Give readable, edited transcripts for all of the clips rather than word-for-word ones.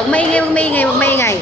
Huwag maingay, huwag maingay, huwag maingay.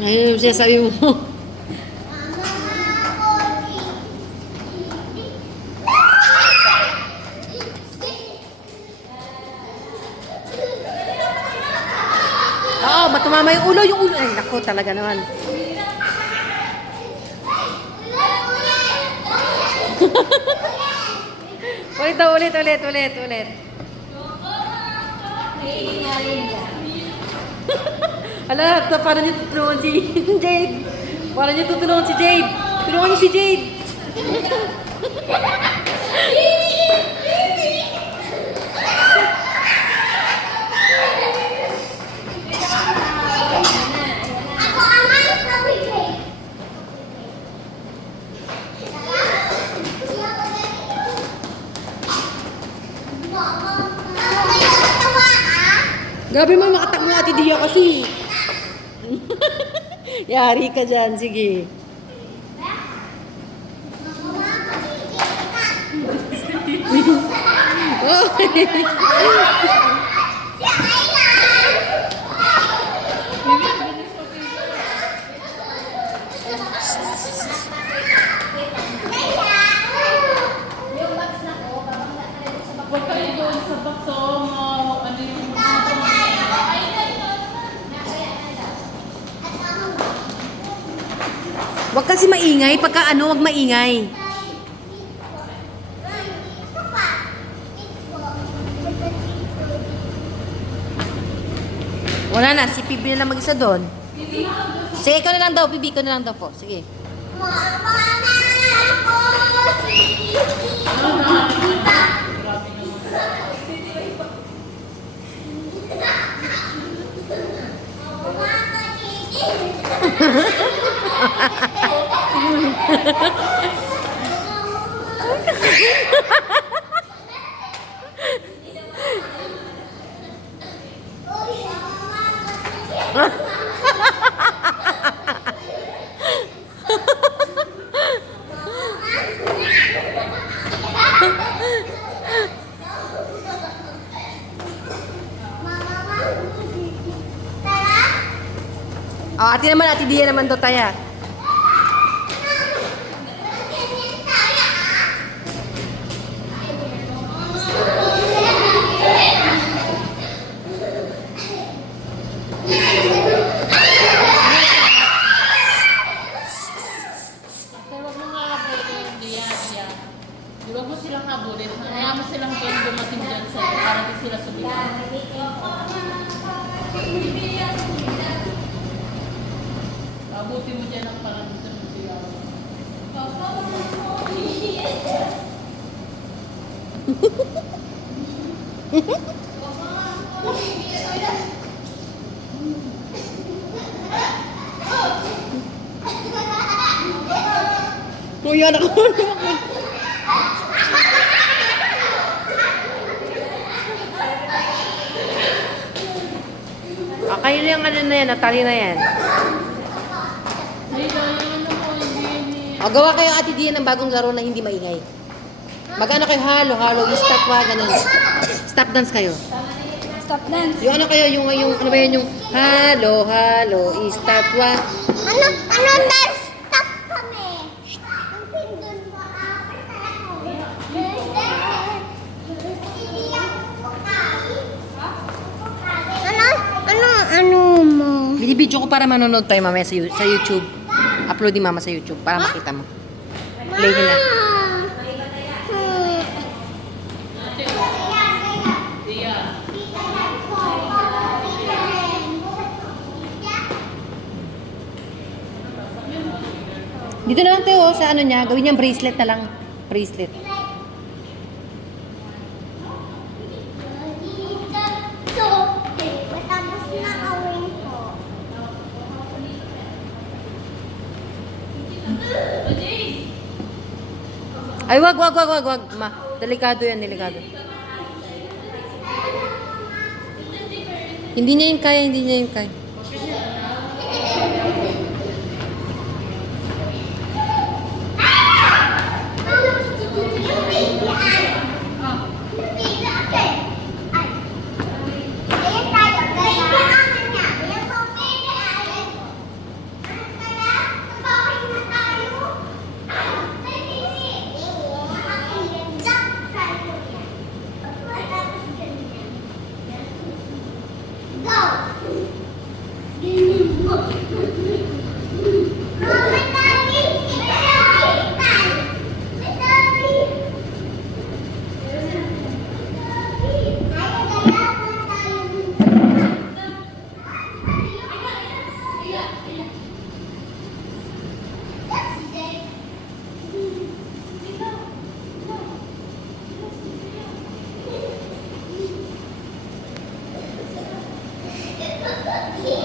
Ayun yung sinasabi mo. Oo, matumama yung ulo, yung ulo. Ay, naku, talaga naman. Ulit daw, ulit. Hala, paano niyo tutulungan si Jade? Paano niyo tutulungan si Jade? Tulungan niyo si Jade! Grabe mo, makatakbo Ate Dia kasi. Yari ka dyan, sige. Huwag kayo doon sa bakso mo. Ano yung Huwag kasi maingay. Pagka ano, huwag maingay. Wala na, si Pibi na lang mag-isa doon. Sige, ikaw na lang daw, Pibi, ikaw na lang daw po. Sige. Oh, ate naman, Ate Dia naman daw tayo. Huwag mo nga habulin, Dia. Huwag mo silang habulin. Hayaan mo silang doon dumating dyan sa'yo para di sila sumigaw. Abuti mo dyan ang parang gusto mo sigaw. Kuya, naku. Kayo na yung ano na yan, natali na yan. Dito, yung ano mo, hindi. O, gawa kayo Ate Dia ng bagong laro na hindi maingay. Mag-ano kayo, halo, stop wa, ganun. Stop dance kayo. Stop dance. Yung ano kayo, yung ano ba yun, yung halo, stop wa. Ano dance? Stop kami. Ang pindon mo. Ano mo? Binibidyo ko para manonood tayo mamaya sa YouTube. Upload ni Mama sa YouTube para makita mo. Play nila. Dia. Dito na lang tayo oh, sa ano niya. Gawin niyang bracelet na lang. Bracelet. Matapos na awin ko. Ay, wag. Ma, delikado yan, delikado. Hindi niya yung kaya. Go.